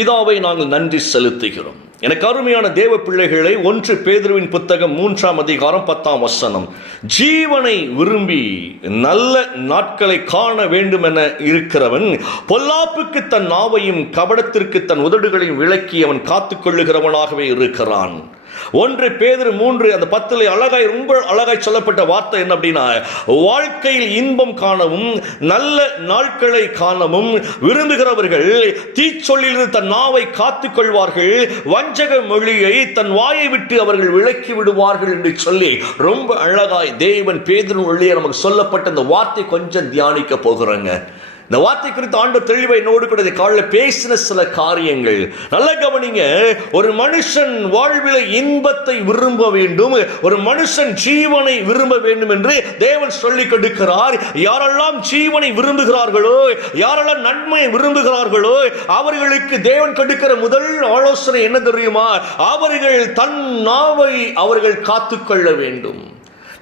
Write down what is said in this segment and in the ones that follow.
பிதாவை நாங்கள் நன்றி செலுத்துகிறோம். எனக்கு அருமையான தேவ பிள்ளைகளை ஒன்று பேதுருவின் புத்தகம் மூன்றாம் அதிகாரம் பத்தாம் வசனம். ஜீவனை விரும்பி நல்ல நாட்களை காண வேண்டும் என இருக்கிறவன் பொல்லாப்புக்கு தன் நாவையும் கபடத்திற்கு தன் உதடுகளையும் விளக்கி அவன் காத்துக்கொள்ளுகிறவனாகவே இருக்கிறான். ஒன்று பேதர் மூன்று அந்த பத்தில் அழகாய் ரொம்ப அழகாய் சொல்லப்பட்ட வார்த்தை என்ன அப்படின்னா வாழ்க்கையில் இன்பம் காணவும் நல்ல நாட்களை காணவும் விரும்புகிறவர்கள் தீச்சொல்லிலிருந்து தன் நாவை காத்துக் கொள்வார்கள் வஞ்சக மொழியை தன் வாயை விட்டு அவர்கள் விலக்கி விடுவார்கள் என்று சொல்லி ரொம்ப அழகாய் தேவன் பேதரும் வழியே நமக்கு சொல்லப்பட்ட அந்த வார்த்தை கொஞ்சம் தியானிக்க போகிறோங்க. இந்த வார்த்தை குறித்து ஆண்டு தெளிவை என்னோடு கூட இதை காலையில் பேசின சில காரியங்கள். நல்லா கவனிங்க. ஒரு மனுஷன் வாழ்வில் இன்பத்தை விரும்ப வேண்டும். ஒரு மனுஷன் ஜீவனை விரும்ப வேண்டும் என்று தேவன் சொல்லிக் கொடுக்கிறார். யாரெல்லாம் ஜீவனை விரும்புகிறார்களோ யாரெல்லாம் நன்மையை விரும்புகிறார்களோ அவர்களுக்கு தேவன் கொடுக்கிற முதல் ஆலோசனை என்ன தெரியுமா? அவர்கள் தன் நாவை அவர்கள் காத்துக்கொள்ள வேண்டும்.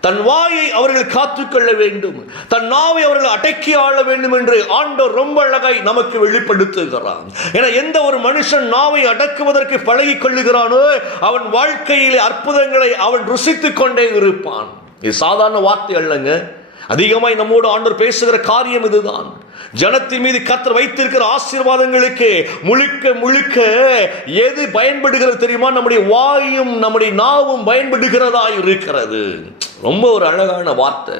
தன் வாயை அவர்கள் காத்துக்கொள்ள வேண்டும். தன் நாவை அவர்கள் அடக்கி ஆள வேண்டும் என்று ஆண்டவர் ரொம்ப அழகாய் நமக்கு வெளிப்படுத்துகிறான் என எந்த ஒரு மனுஷன் நாவை அடக்குவதற்கு பழகி கொள்ளுகிறானோ அவன் வாழ்க்கையில் அற்புதங்களை அவன் ருசித்துக் கொண்டே இருப்பான். இது சாதாரண வார்த்தை அல்லங்க. அதிகமாய் நம்மோடு ஆண்டவர் பேசுகிற காரியம் இதுதான். ஜனத்தின் மீது கத்தர் வைத்திருக்கிற ஆசீர்வாதங்களுக்கு முழுக்க முழுக்க எது பயன்படுகிறது தெரியுமா? நம்முடைய வாயும் நம்முடைய நாவும் பயன்படுகிறதா இருக்கிறது. ரொம்ப ஒரு அழகான வார்த்தை.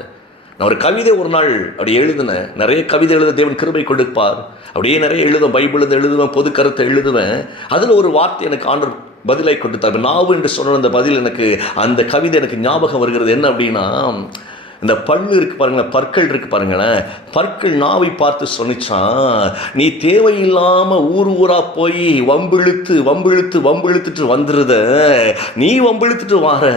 நான் ஒரு கவிதை ஒரு நாள் அப்படி எழுதினேன். நிறைய கவிதை எழுத தேவன் கிருபை கொடுப்பார். அப்படியே நிறைய எழுதுவேன். பைபிள் எழுத எழுதுவேன். பொது கருத்தை எழுதுவேன். அதில் ஒரு வார்த்தை எனக்கு ஆண்டர் பதிலை கொடுத்தார். நாவு என்று சொன்ன அந்த பதில் எனக்கு அந்த கவிதை எனக்கு ஞாபகம் வருகிறது. என்ன அப்படின்னா இந்த பல்லு இருக்கு பாருங்களேன் பற்கள் இருக்கு பாருங்களேன். பற்கள் நாவை பார்த்து சொன்னிச்சான் நீ தேவையில்லாம ஊர் ஊரா போய் வம்பிழுத்து வம்பிழுத்து வம்பிழுத்துட்டு வந்துருத. நீ வம்பிழுத்துட்டு வார.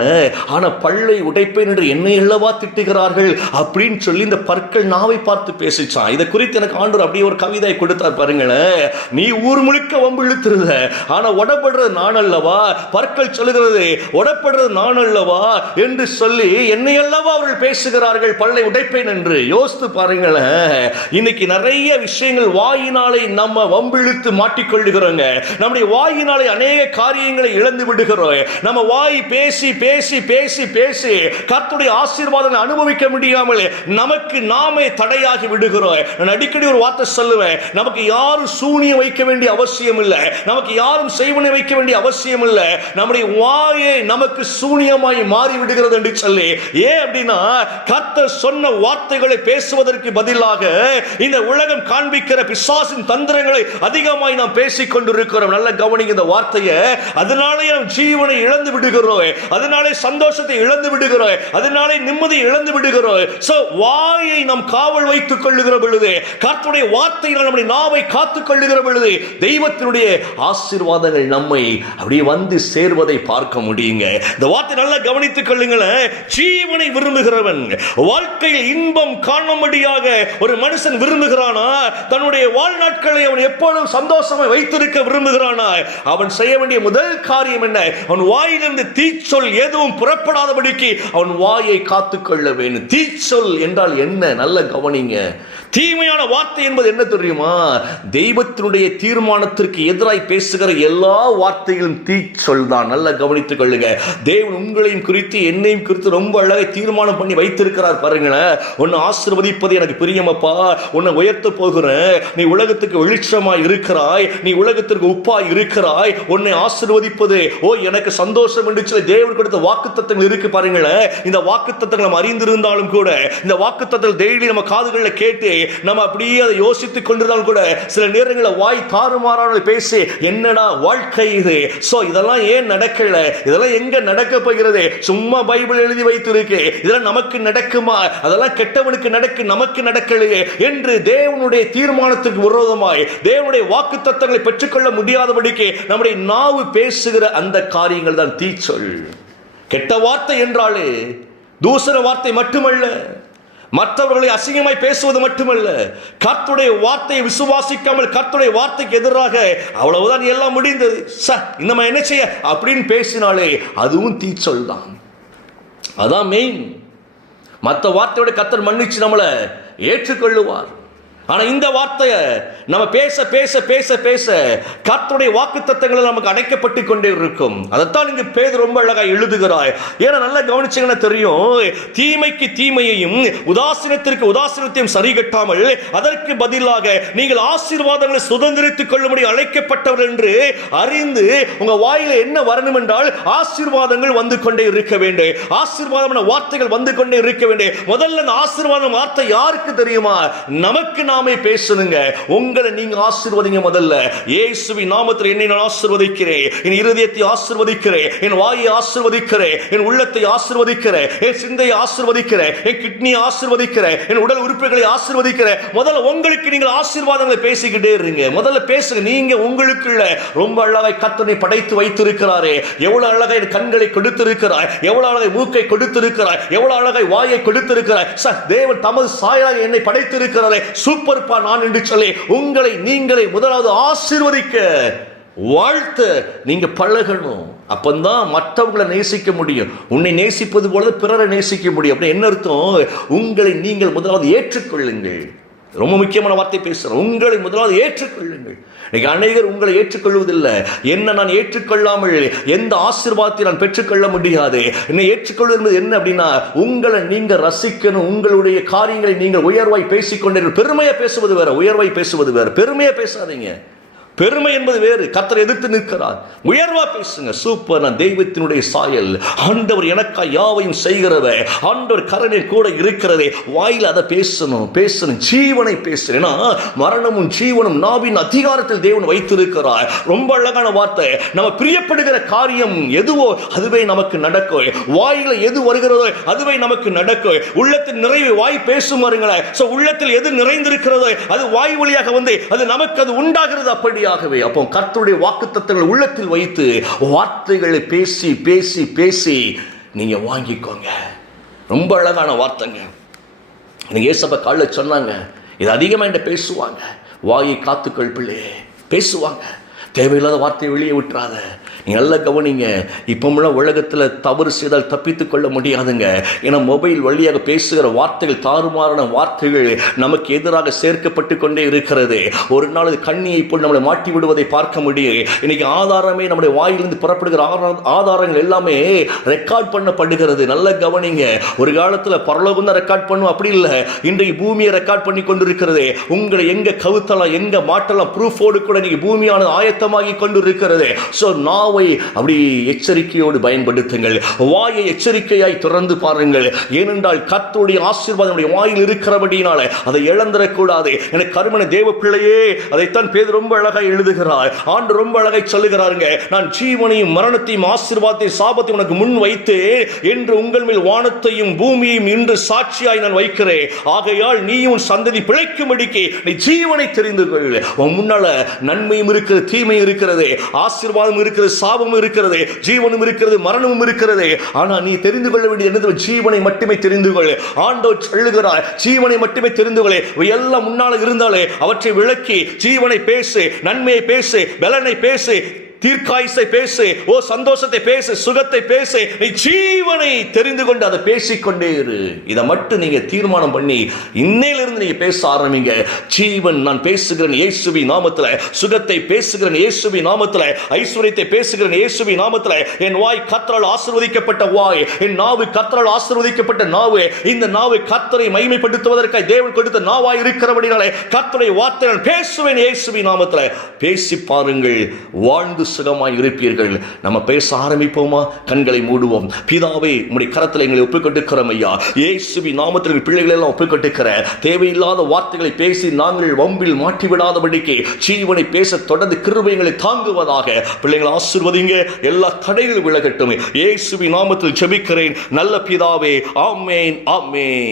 ஆனா பல்லை உடைப்பேன் என்று என்னை அல்லவா திட்டுகிறார்கள்? அப்படின்னு சொல்லி இந்த பற்கள் நாவை பார்த்து பேசிச்சான் இதை குறித்து எனக்கு ஆண்டூர் அப்படியே ஒரு கவிதை கொடுத்தார் பாருங்களேன். நீ ஊர் முழுக்க வம்பிழுத்துருத. ஆனா உடப்படுறது நான் அல்லவா? பற்கள் சொல்லுகிறது உடப்படுறது நான் அல்லவா? என்று சொல்லி என்னை அல்லவா அவர்கள் பேசு பேசுகிறார்கள் பல்லை உடைப்பேன் என்று. யோசித்து பாருங்களேன் இன்னைக்கு நிறைய விஷயங்கள் வாயினாலே நம்ம வம்பிழுத்து மாட்டிக்கொள்ளுகிறோங்க. நம்முடைய வாயினாலே அநேக காரியங்களை இழந்து விடுகிறோம். நம்ம வாய் பேசி பேசி பேசி பேசி கத்துடைய ஆசீர்வாதம் அனுபவிக்க முடியாமல் நமக்கு நாமே தடையாகி விடுகிறோம். நான் அடிக்கடி ஒரு வார்த்தை சொல்லுவேன் நமக்கு யாரும் சூனியம் வைக்க வேண்டிய அவசியம் இல்லை. நமக்கு யாரும் செய்வனை வைக்க வேண்டிய அவசியம் இல்லை. நம்முடைய வாயை நமக்கு சூனியமாய் மாறி விடுகிறது என்று சொல்லி. ஏன் அப்படின்னா கர்த்தர் சொன்ன வார்த்தைகளை பேசுவதற்கு பதிலாக இந்த உலகம் காண்பிக்கிற பிசாசின் தந்திரங்களை அதிகமாய் நாம் பேசிக் கொண்டிருக்கிறோம். நல்ல கவனிங்க இந்த வார்த்தையை. அதனாலே நாம் ஜீவனை இழந்து விடுகிறோம். அதனாலே சந்தோஷத்தை இழந்து விடுகிறோம். அதனாலே நிம்மதியை இழந்து விடுகிறோம். சோ வாயை நாம் காவல் வைத்துக் கொள்ளுகிற பொழுது கர்த்தருடைய வார்த்தையினால் நம்முடைய நாவை காத்துக் கொள்ளுகிற பொழுது தெய்வத்தினுடைய ஆசீர்வாதங்கள் நம்மை அப்படியே வந்து சேர்வதை பார்க்க முடியுங்க. இந்த வார்த்தை நல்லா கவனித்துக் கொள்ளுங்களேன். ஜீவனை விரும்புகிறவன் வாழ்க்கையில் இன்பம் காணும்படியாக ஒரு மனுஷன் விரும்புகிறானா? தன்னுடைய வாழ்நாட்களை அவன் எப்பொழுதும் சந்தோஷமாக வைத்திருக்க விரும்புகிறானா? அவன் செய்ய வேண்டிய முதல் காரியம் என்ன? அவன் வாயிலிருந்து தீச்சொல் எதுவும் புறப்படாதபடிக்கு அவன் வாயை காத்துக்கொள்ள வேண்டும். தீச்சொல் என்றால் என்ன? நல்ல கவனிங்க. தீமையான வார்த்தை என்பது என்ன தெரியுமா? தெய்வத்தினுடைய தீர்மானத்திற்கு எதிராய் பேசுகிற எல்லா வார்த்தைகளும் தீச்சொல் தான். நல்லா கவனித்துக் கொள்ளுங்க. தேவன் உங்களையும் குறித்து என்னையும் குறித்து ரொம்ப அழகாக தீர்மானம் பண்ணி வைத்திருக்கிறார் பாருங்களேன். உன்னை ஆசிர்வதிப்பது எனக்கு பிரியமப்பா. உன்னை உயர்த்த போகிறேன். நீ உலகத்துக்கு வெளிச்சமாய் இருக்கிறாய். நீ உலகத்திற்கு உப்பாய் இருக்கிறாய். உன்னை ஆசிர்வதிப்பது ஓ எனக்கு சந்தோஷம் என்று சொல்லி தேவன் கொடுத்த வாக்குத்தத்தங்கள் இருக்கு பாருங்களேன். இந்த வாக்குத்தத்தங்கள் நம்ம அறிந்திருந்தாலும் கூட இந்த வாக்குத்தத்தங்கள் டெய்லி நம்ம காதுகளில் கேட்டு நம்ம அப்படியே அதை யோசித்துக் கொண்டிருந்தாலும் கூட சில நேரங்களில் வாய் தாறுமாறான பேசி என்னடா வாழ்க்கை இது? சோ இதெல்லாம் ஏன் நடக்கல? இதெல்லாம் எங்க நடக்க போகிறது? சும்மா பைபிள் எழுதி வைத்திருக்கு. இதெல்லாம் நமக்கு நடக்குமா? அதெல்லாம் கெட்டவனுக்கு நடக்கு நமக்கு நடக்கலையே என்று தேவனுடைய தீர்மானத்துக்கு விரோதமாய் தேவனுடைய வாக்கு தத்தங்களை பெற்றுக்கொள்ள முடியாதபடிக்கு நம்முடைய நாவு பேசுகிற அந்த காரியங்கள் தான் தீச்சொல். கெட்ட வார்த்தை என்றாலே தூசர வார்த்தை மட்டுமல்ல மற்றவர்களை அசிங்கமாய் பேசுவது மட்டுமல்ல கர்த்துடைய வார்த்தையை விசுவாசிக்காமல் கர்த்துடைய வார்த்தைக்கு எதிராக அவ்வளவுதான் எல்லாம் முடிந்தது. ச நம்ம என்ன செய்ய? அப்படின்னு பேசினாலே அதுவும் தீச்சொல் தான். அதான் மெயின் மற்ற வார்த்தையோட கத்தர் மன்னிச்சு நம்மளை ஏற்றுக்கொள்ளுவார். ஆனால் இந்த வார்த்தையை நம்ம பேச பேச பேச பேச கர்த்தருடைய வாக்கு தத்தங்கள் நமக்கு அடைக்கப்பட்டு கொண்டே இருக்கும். அதைத்தான் இங்கு பேர் ரொம்ப அழகா எழுதுகிறாய். ஏன்னா நல்லா கவனிச்சிங்கன்னா தெரியும். தீமைக்கு தீமையையும் உதாசீனத்திற்கு உதாசீனத்தையும் சரி கட்டாமல் அதற்கு பதிலாக நீங்கள் ஆசீர்வாதங்களை சுதந்திரித்துக் கொள்ளும்படி அழைக்கப்பட்டவர் என்று அறிந்து உங்க வாயில என்ன வரணும் என்றால் ஆசீர்வாதங்கள் வந்து கொண்டே இருக்க வேண்டும். ஆசீர்வாதமான வார்த்தைகள் வந்து கொண்டே இருக்க வேண்டும். முதல்ல அந்த ஆசீர்வாதம் வார்த்தை யாருக்கு தெரியுமா? நமக்கு நாம் பேசணுங்க. உங்களை நீங்க ஆசிர்வதிங்க முதல்ல. இயேசுவின் நாமத்தில் என்னை நான் ஆசிர்வதிக்கிறேன். என் இருதயத்தை ஆசிர்வதிக்கிறேன். என் வாயை ஆசிர்வதிக்கிறேன். என் உள்ளத்தை ஆசிர்வதிக்கிறேன். என் சிந்தையை ஆசிர்வதிக்கிறேன். என் கிட்னியை ஆசிர்வதிக்கிறேன். என் உடல் உறுப்புகளை ஆசிர்வதிக்கிறேன். முதல்ல உங்களுக்கு நீங்கள் ஆசீர்வாதங்களை பேசிக்கிட்டே இருங்க. முதல்ல பேசுங்க. நீங்க உங்களுக்குள்ள ரொம்ப அழகாய் கத்தனை படைத்து வைத்திருக்கிறாரே. எவ்வளவு அழகாய் கண்களை கொடுத்திருக்கிறாய். எவ்வளவு அழகாய் மூக்கை கொடுத்திருக்கிறாய். எவ்வளவு அழகாய் வாயை கொடுத்திருக்கிறாய். ச, தேவன் தமது சாயலாக என்னை படைத்திருக்கிறாரே. சூப்பர் பா நான் என்று சொல்லி உங்களை நீங்களை முதலாவது ஆசீர்வதிக்க வாழ்த்த. நீங்க பழகணும். அப்பந்தான் மற்றவங்களை நேசிக்க முடியும். உன்னை நேசிப்பது போல பிறரை நேசிக்க முடியும். அப்படின்னு என்ன அர்த்தம்? உங்களை நீங்கள் முதலாவது ஏற்றுக்கொள்ளுங்கள். ரொம்ப முக்கியமான வார்த்தை பேசுகிறேன் உங்களை முதலாவது ஏற்றுக்கொள்ளுங்கள். இன்னைக்கு அநேகர் உங்களை ஏற்றுக்கொள்வதில்லை. என்ன நான் ஏற்றுக்கொள்ளாமல் எந்த ஆசீர்வாதத்தை நான் பெற்றுக்கொள்ள முடியாது? என்னை ஏற்றுக்கொள்வது என்பது என்ன அப்படின்னா உங்களை நீங்கள் ரசிக்கணும். உங்களுடைய காரியங்களை நீங்கள் உயர்வாய் பேசிக்கொண்டீர்கள். பெருமையாக பேசுவது வேறு உயர்வாய் பேசுவது வேறு. பெருமையாக பேசாதீங்க. பெருமை என்பது வேறு. கத்தரை எதிர்த்து நிற்கிறார். உயர்வா பேசுங்க. சூப்பர் நான் தெய்வத்தினுடைய சாயல். ஆண்டவர் எனக்கா யாவையும் செய்கிறவ ஆண்டவர் கரணை கூட இருக்கிறதே. வாயில் அதை பேசணும். பேசணும். ஜீவனை பேசணும். மரணமும் ஜீவனும் நாவின் அதிகாரத்தில் தேவன் வைத்திருக்கிறார். ரொம்ப அழகான வார்த்தை. நம்ம பிரியப்படுகிற காரியம் எதுவோ அதுவே நமக்கு நடக்கும் வாயில எது வருகிறதோ அதுவே நமக்கு நடக்கும் உள்ளத்தின் நிறைவு வாய் பேசும் வருங்களேன் சோ உள்ளத்தில் எது நிறைந்திருக்கிறதோ அது வாய் வழியாக வந்து அது நமக்கு அது உண்டாகிறது அப்படி. அப்படியாகவே அப்போ கர்த்தருடைய வாக்குத்தத்தங்கள் உள்ளத்தில் வைத்து வார்த்தைகளை பேசி பேசி பேசி நீங்க வாங்கிக்கோங்க. ரொம்ப அழகான வார்த்தைங்க. எனக்கு ஏசப்ப காலில் சொன்னாங்க இது அதிகமாக என்கிட்ட பேசுவாங்க. வாயை காத்துக்கள் பிள்ளையே. பேசுவாங்க. தேவையில்லாத வார்த்தையை வெளியே விட்டுறாத. நீ நல்லா கவனிங்க. இப்போமெல்லாம் உலகத்தில் தவறு செய்தால் தப்பித்து கொள்ள முடியாதுங்க. ஏன்னா மொபைல் வழியாக பேசுகிற வார்த்தைகள் தாறுமாறான வார்த்தைகள் நமக்கு எதிராக சேர்க்கப்பட்டு கொண்டே இருக்கிறது. ஒரு நாள் அது கண்ணியை போல் நம்மளை மாட்டி விடுவதை பார்க்க முடியும். இன்னைக்கு ஆதாரமே நம்முடைய வாயிலிருந்து புறப்படுகிற ஆரா- ஆதாரங்கள் எல்லாமே ரெக்கார்ட் பண்ணப்படுகிறது. நல்ல கவனிங்க. ஒரு காலத்தில் பரலோகம் தான் ரெக்கார்ட் பண்ணும். அப்படி இல்லை. இன்றைக்கு பூமியை ரெக்கார்ட் பண்ணி கொண்டிருக்கிறது. உங்களை எங்கே கவுத்தலாம் எங்கே மாட்டலாம் ப்ரூஃபோடு கூட நீங்க பூமியானது ஆயத்தமாகி கொண்டு இருக்கிறது ஸோ நாவை அப்படி எச்சரிக்கையோடு பயன்படுத்துங்கள். வாயை எச்சரிக்கையாய் திறந்து பாருங்கள். ஏனென்றால் கத்துடைய ஆசீர்வாதம் வாயில் இருக்கிறபடியினால அதை இழந்துடக்கூடாது என கருமன தேவ பிள்ளையே அதைத்தான் பேர் ரொம்ப அழகாக எழுதுகிறார் ஆண்டு ரொம்ப அழகாய் சொல்லுகிறாருங்க நான் ஜீவனையும் மரணத்தையும் ஆசீர்வாதத்தையும் சாபத்தையும் உனக்கு முன் வைத்து என்று உங்கள் மேல் வானத்தையும் பூமியையும் இன்று சாட்சியாய் நான் வைக்கிறேன். ஆகையால் நீயும் சந்ததி சந்ததி பிழைக்கும்படிக்கு நீ ஜீவனை தெரிந்து கொள். உன் முன்னால நன்மையும் இருக்கிறது தீமையும் இருக்கிறது ஆசீர்வாதம் இருக்கிறது சாபமும் இருக்கிறது ஜீவனும் இருக்கிறது மரணமும் இருக்கிறது. ஆனா நீ தெரிந்து கொள்ள வேண்டிய என்னது? ஜீவனை மட்டுமே தெரிந்து கொள். ஆண்டவர் சொல்லுகிறார் ஜீவனை மட்டுமே தெரிந்து கொள். இவை எல்லாம் முன்னால இருந்தாலே அவற்றை விளக்கி ஜீவனை பேசு நன்மையை பேசு பலனை பேசு தீர்க்காயுசை பேசு ஓ சந்தோஷத்தை பேசு சுகத்தை பேசு நீ ஜீவனை தெரிந்து கொண்டு அதை பேசிக்கொண்டே இரு. இதை மட்டும் நீங்க தீர்மானம் பண்ணி இன்னையிலிருந்து நீங்க பேச ஆரம்பிங்க. ஜீவன் நான் பேசுகிறேன் இயேசுவி நாமத்துல சுகத்தை பேசுகிறேன் இயேசுவி நாமத்துல ஐஸ்வர்யத்தை பேசுகிறேன் இயேசுவி நாமத்துல. என் வாய் கத்தரால் ஆசிர்வதிக்கப்பட்ட வாய் என் நாவு கத்தரால் ஆசிர்வதிக்கப்பட்ட நாவு. இந்த நாவு கத்தரை மைமைப்படுத்துவதற்காக தேவன் கொடுத்த நாவாய் இருக்கிறபடினாலே கத்தரை வார்த்தை நான் பேசுவேன் இயேசுவி நாமத்துல. பேசி பாருங்கள் வாழ்ந்து சுகமாய் இருப்பீர்கள். நம்ம பேச ஆரம்பிப்போமா? கண்களை மூடுவோம். பிதாவே உம்முடைய கரத்தில் எங்களை ஒப்புக்கொண்டிருக்கிறோம் ஐயா. ஏசுபி நாமத்தில் பிள்ளைகளை எல்லாம் ஒப்புக்கொண்டிருக்கிற தேவையில்லாத வார்த்தைகளை பேசி நாங்கள் வம்பில் மாட்டி விடாதபடிக்கு ஜீவனை பேச தொடர்ந்து கிருபைகளை தாங்குவதாக. பிள்ளைகளை ஆசிர்வதிங்க. எல்லா தடைகளும் விலகட்டும். ஏசுபி நாமத்தில் ஜெபிக்கிறேன். நல்ல பிதாவே ஆமேன் ஆமேன்.